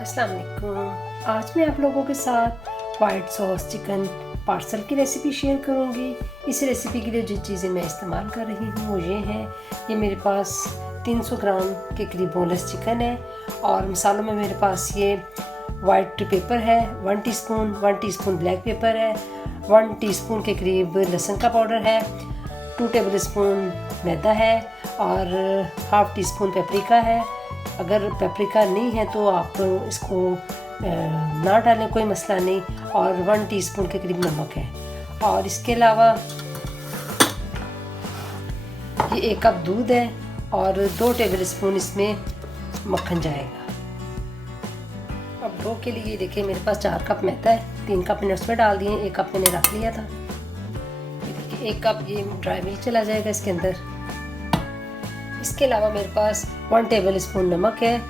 अस्सलाम वालेकुम। आज मैं आप लोगों के साथ वाइट सॉस चिकन पार्सल की रेसिपी शेयर करूंगी। इस रेसिपी के लिए जो चीज़ें मैं इस्तेमाल कर रही हूँ वो ये हैं। ये मेरे पास 300 ग्राम के करीब बोनलेस चिकन है और मसालों में मेरे पास ये वाइट पेपर है 1 टीस्पून ब्लैक पेपर है, 1 टीस्पून के करीब लहसुन का पाउडर है, 2 टेबलस्पून मैदा है और हाफ़ टीस्पून पेपरिका है। अगर पेपरिका नहीं है तो आप इसको ना डालें, कोई मसला नहीं। और 1 टीस्पून के करीब नमक है और इसके अलावा ये 1 कप दूध है और 2 टेबलस्पून इसमें मक्खन जाएगा। अब डो के लिए देखिए मेरे पास 4 कप मैदा है, 3 कप मैंने उसमें डाल दिए, 1 कप मैंने रख लिया था। ये देखिए 1 कप ये ड्राई मिल्क चला जाएगा इसके अंदर। इसके अलावा मेरे पास 1 टेबलस्पून नमक है,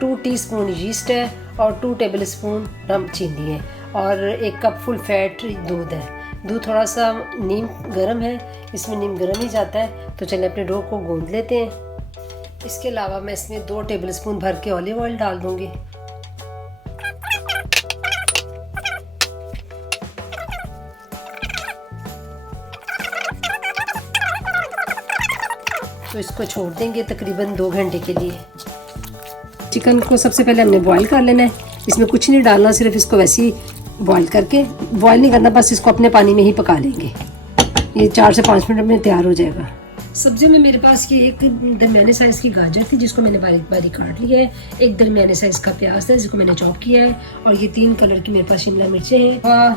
2 टीस्पून यीस्ट है और 2 टेबलस्पून चीनी है और 1 कप फुल फैट दूध है। दूध थोड़ा सा नीम गर्म है, इसमें नीम गर्म ही जाता है। तो चलिए अपने डो को गूंद लेते हैं। इसके अलावा मैं इसमें 2 टेबलस्पून भर के ऑलिव ऑयल डाल दूंगी। तो इसको छोड़ देंगे तकरीबन 2 घंटे के लिए। चिकन को सबसे पहले हमने बॉईल कर लेना है। इसमें कुछ नहीं डालना, सिर्फ इसको वैसे ही बॉईल करके, बॉईल नहीं करना, बस इसको अपने पानी में ही पका लेंगे। ये 4 से 5 मिनट में तैयार हो जाएगा। सब्जियों में मेरे पास ये एक दरमियाने साइज़ की गाजर थी जिसको मैंने बारीक बारीक काट लिया है, एक दरमियाने साइज़ का प्याज था जिसको मैंने चॉप किया है और ये 3 कलर की मेरे पास शिमला मिर्चें हैं।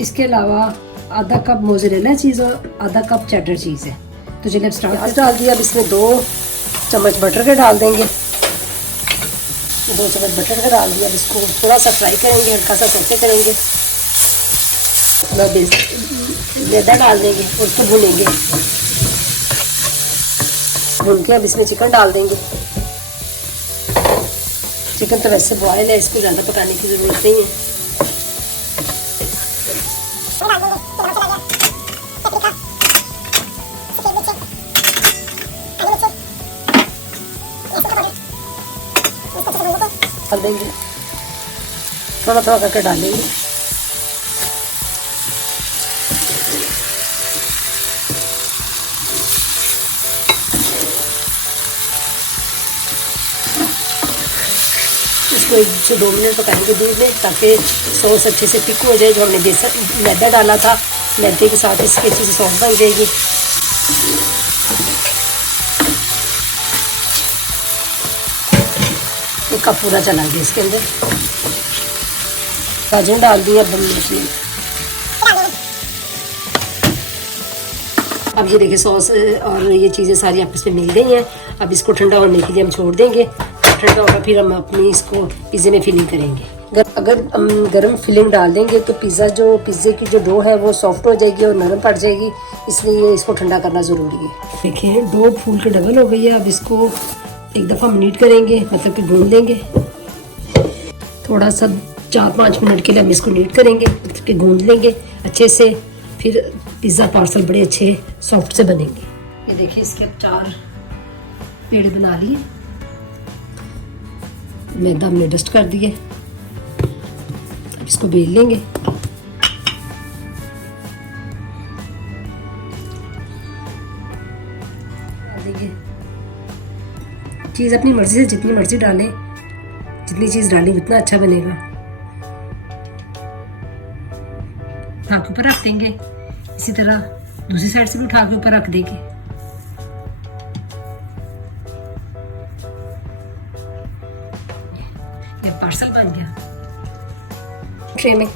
इसके अलावा आधा कप मोज़रेला चीज़ और आधा कप चेडर चीज़ है। तो चलिए अब स्टार्ट डाल दिया। अब इसमें 2 चम्मच बटर के डाल देंगे, 2 चम्मच बटर का डाल दिया। अब इसको थोड़ा सा फ्राई करेंगे, हल्का सा सौते करेंगे। मैदा डाल देंगे और उसको भूनेंगे। भून के अब इसमें चिकन डाल देंगे। चिकन तो वैसे बॉयल है, इसको ज़्यादा पकाने की ज़रूरत नहीं है। डाल देंगे, थोड़ा थोड़ा करके डालेंगे। इसको 1 से 2 मिनट पकाएंगे दूध में ताकि सॉस अच्छे से थिक हो जाए। जो हमने बेसन मैदा डाला था, मैदे के साथ इसकी अच्छी से सॉस बन जाएगी। कप पूरा चला गया इसके अंदर। गाजर डाल दिया इसमें। अब ये देखिए सॉस और ये चीज़ें सारी आपस में मिल गई हैं। अब इसको ठंडा होने के लिए हम छोड़ देंगे। ठंडा होगा फिर हम अपनी इसको पिज़्ज़े में फिलिंग करेंगे। अगर हम गर्म फिलिंग डाल देंगे तो पिज़्ज़े की जो डो है वो सॉफ्ट हो जाएगी और नरम पड़ जाएगी, इसलिए इसको ठंडा करना ज़रूरी है। देखिए डो फूल के डबल हो गई है। अब इसको एक दफ़ा हम नीट करेंगे, मतलब कि भून लेंगे। थोड़ा सा 4-5 मिनट के लिए हम इसको नीट करेंगे, मतलब कि गूंद लेंगे अच्छे से। फिर पिज़्ज़ा पार्सल बड़े अच्छे सॉफ्ट से बनेंगे। ये देखिए इसके 4 पेड़ बना लिए। मैदा हमने डस्ट कर दिए, इसको बेल लेंगे। चीज़ अपनी मर्जी से जितनी मर्जी डालें, जितनी चीज़ डालें उतना अच्छा बनेगा। उठा के ऊपर रख देंगे, इसी तरह दूसरी साइड से भी उठा के ऊपर रख देंगे। ये पार्सल बन गया ट्रे में।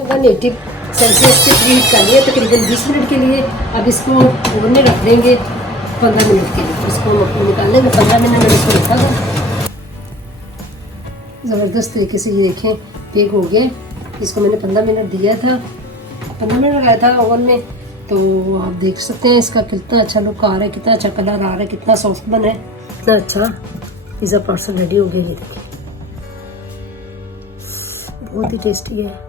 मैंने 180 सेल्सियस पे प्रीहीट कर लिया तकरीबन 20 मिनट के लिए। अब इसको ओवन में रख देंगे 15 मिनट के लिए। इसको हम निकाल लेंगे। 15 मिनट में इसको रखा था। ज़बरदस्त तरीके से ये देखें बेक हो गया। इसको मैंने 15 मिनट दिया था, 15 मिनट लगाया था ओवन में। तो आप देख सकते हैं इसका कितना अच्छा लुक आ रहा है, कितना अच्छा कलर आ रहा है, कितना सॉफ्ट बना है, कितना अच्छा पिज़्ज़ा पार्सल रेडी हो गया। ये देखिए बहुत ही टेस्टी है।